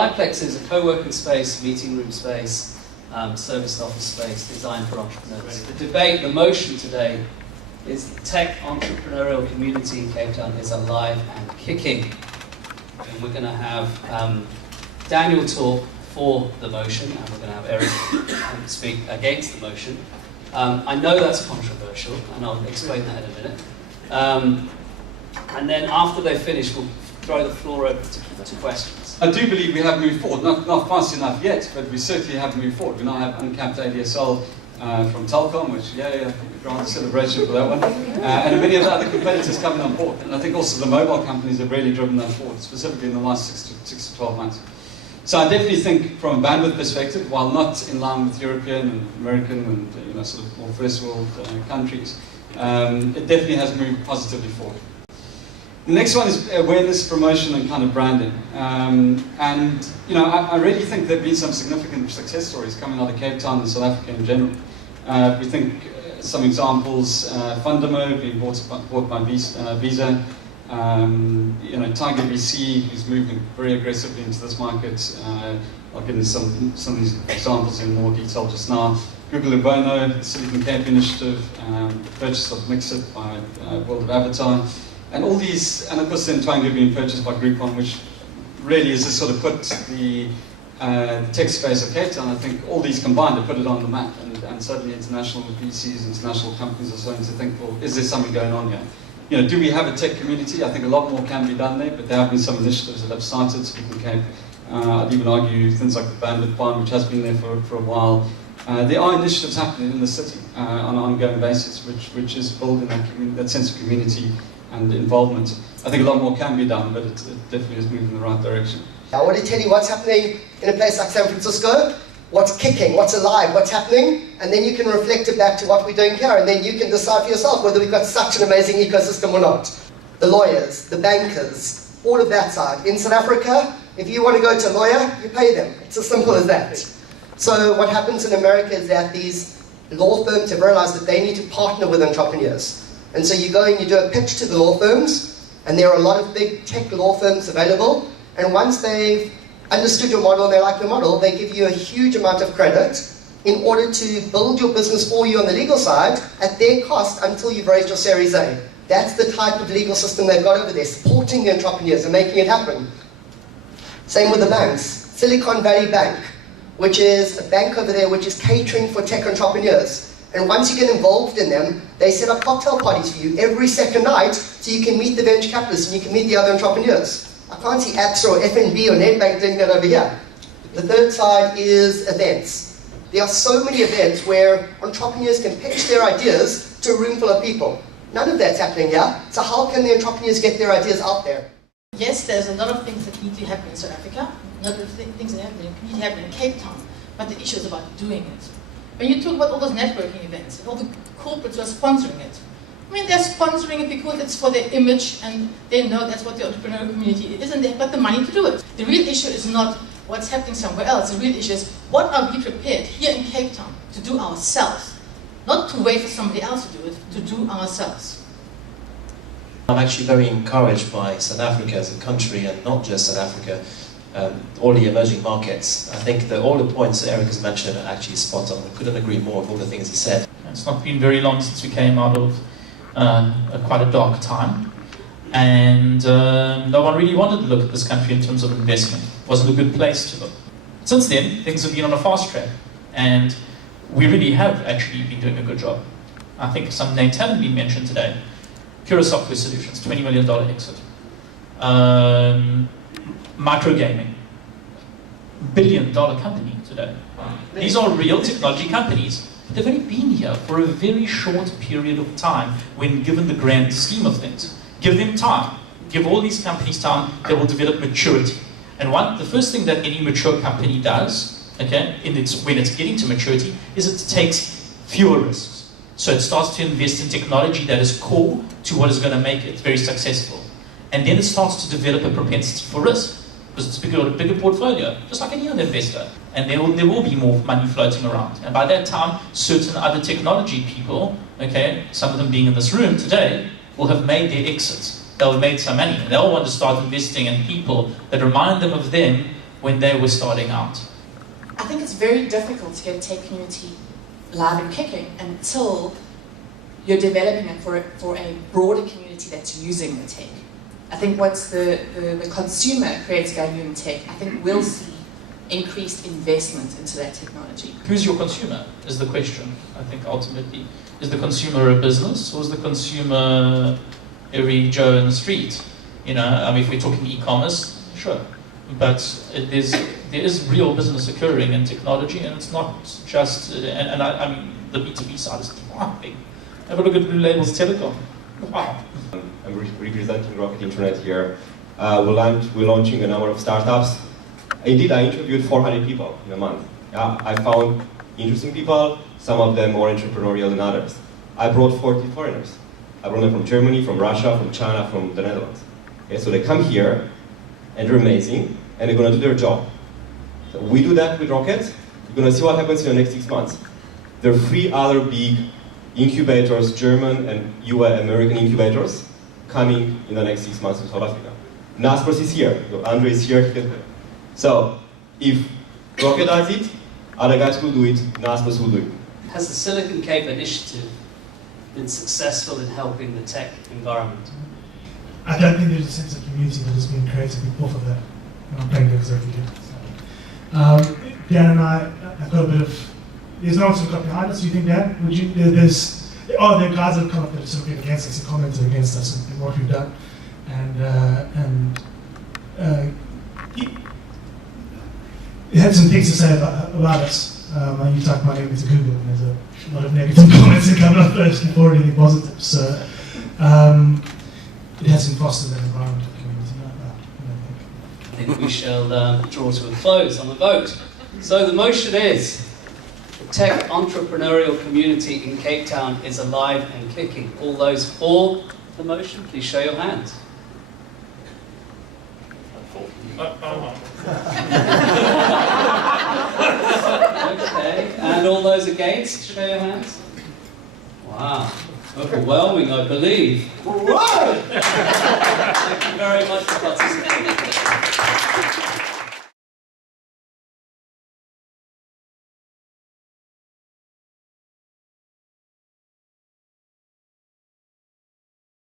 iPlex is a co-working space, meeting room space, service office space designed for entrepreneurs. The debate, the motion today is the tech entrepreneurial community in Cape Town is alive and kicking. And we're going to have Daniel talk for the motion, and we're going to have Eric speak against the motion. I know that's controversial, and I'll explain that in a minute. And then after they finish, we'll throw the floor open to questions. I do believe we have moved forward, not fast enough yet, but we certainly have moved forward. We now have uncapped ADSL from Telkom, which, grand celebration for that one. And many of the other competitors coming on board. And I think also the mobile companies have really driven that forward, specifically in the last 6 to 12 months. So I definitely think from a bandwidth perspective, while not in line with European and American and sort of more first world countries, it definitely has moved positively forward. The next one is awareness, promotion, and kind of branding. I really think there have been some significant success stories coming out of Cape Town and South Africa in general. We think some examples, Fundamo being bought by Visa, Tiger VC, who's moving very aggressively into this market. I'll get into some of these examples in more detail just now. Google and Bono, the Silicon Cape Initiative, the purchase of Mixit by World of Avatar. And all these, and of course then Tiger being purchased by Groupon, which really is to sort of put the tech space of Cape Town. I think all these combined to put it on the map, and suddenly international VCs, international companies are starting to think, well, is there something going on here? Do we have a tech community? I think a lot more can be done there, but there have been some initiatives that have started, Silicon Cape. I'd even argue things like the Bandwidth Bond, which has been there for a while. There are initiatives happening in the city on an ongoing basis, which is building that sense of community and involvement. I think a lot more can be done, but it definitely is moving in the right direction. I want to tell you what's happening in a place like San Francisco, what's kicking, what's alive, what's happening, and then you can reflect it back to what we're doing here, and then you can decide for yourself whether we've got such an amazing ecosystem or not. The lawyers, the bankers, all of that side. In South Africa, if you want to go to a lawyer, you pay them. It's as simple as that. So what happens in America is that these law firms have realized that they need to partner with entrepreneurs. And so you go and you do a pitch to the law firms, and there are a lot of big tech law firms available, and once they've understood your model and they like your model, they give you a huge amount of credit in order to build your business for you on the legal side at their cost until you've raised your Series A. That's the type of legal system they've got over there, supporting the entrepreneurs and making it happen. Same with the banks. Silicon Valley Bank, which is a bank over there which is catering for tech entrepreneurs. And once you get involved in them, they set up cocktail parties for you every second night so you can meet the venture capitalists and you can meet the other entrepreneurs. I can't see AXA or FNB or Nedbank doing that over here. The third side is events. There are so many events where entrepreneurs can pitch their ideas to a room full of people. None of that's happening here. So how can the entrepreneurs get their ideas out there? Yes, there's a lot of things that need to happen in South Africa. A lot of things that need to happen in Cape Town. But the issue is about doing it. When you talk about all those networking events and all the corporates who are sponsoring it, I mean, they're sponsoring it because it's for their image and they know that's what the entrepreneurial community is and they've got the money to do it. The real issue is not what's happening somewhere else. The real issue is what are we prepared here in Cape Town to do ourselves? Not to wait for somebody else to do it, to do ourselves. I'm actually very encouraged by South Africa as a country, and not just South Africa, all the emerging markets. I think that all the points that Eric has mentioned are actually spot on. I couldn't agree more with all the things he said. It's not been very long since we came out of quite a dark time, and no one really wanted to look at this country in terms of investment. It wasn't a good place to look. Since then, things have been on a fast track, and we really have actually been doing a good job. I think some names haven't been mentioned today. Pure Software Solutions, $20 million exit. Microgaming, $1 billion company today. These are real technology companies. They've only been here for a very short period of time when given the grand scheme of things. Give them time. Give all these companies time, they will develop maturity. And the first thing that any mature company does, okay, when it's getting to maturity, is it takes fewer risks. So it starts to invest in technology that is core to what is going to make it very successful. And then it starts to develop a propensity for risk, because it's a bigger portfolio, just like any other investor. And there will be more money floating around. And by that time, certain other technology people, okay, some of them being in this room today, will have made their exits. They'll have made some money. And they'll want to start investing in people that remind them of them when they were starting out? I think it's very difficult to get a tech community live and kicking until you're developing it for a broader community that's using the tech. I think once the consumer creates value in tech, I think we'll see increased investment into that technology. Who's your consumer is the question, I think, ultimately. Is the consumer a business, or is the consumer every Joe in the street? You know, I mean, if we're talking e-commerce, sure. But there is real business occurring in technology, and it's not just, I mean, the B2B side is thriving. Have a look at Blue Label's Telecom. Wow. I'm representing Rocket Internet here. We're launching a number of startups. Indeed, I interviewed 400 people in a month. Yeah, I found interesting people, some of them more entrepreneurial than others. I brought 40 foreigners. I brought them from Germany, from Russia, from China, from the Netherlands. Okay, so they come here, and they're amazing, and they're going to do their job. So we do that with Rocket. You're going to see what happens in the next 6 months. There are 3 other big incubators, German and US American incubators, coming in the next 6 months to South Africa. Naspers is here. Andre is here. So, if Rocket does it, other guys will do it, Naspers will do it. Has the Silicon Cape initiative been successful in helping the tech environment? I don't think there's a sense of community that has been created off of that. I'm playing devil's advocate. Dan and I have got a bit of. There's no one sort of got behind us. Do you think, Dan? Would you? There are guys that have come up that have sort of been against us and commented against us and what we've done, he had some things to say about us. You type my name into Google, and there's a lot of negative comments that come up first before anything positive. So it hasn't fostered that environment of community. I think we shall draw to a close on the vote. So the motion is: the tech entrepreneurial community in Cape Town is alive and kicking. All those for the motion, please show your hands. Okay, and all those against, show your hands. Wow, overwhelming, I believe. Thank you very much for participating.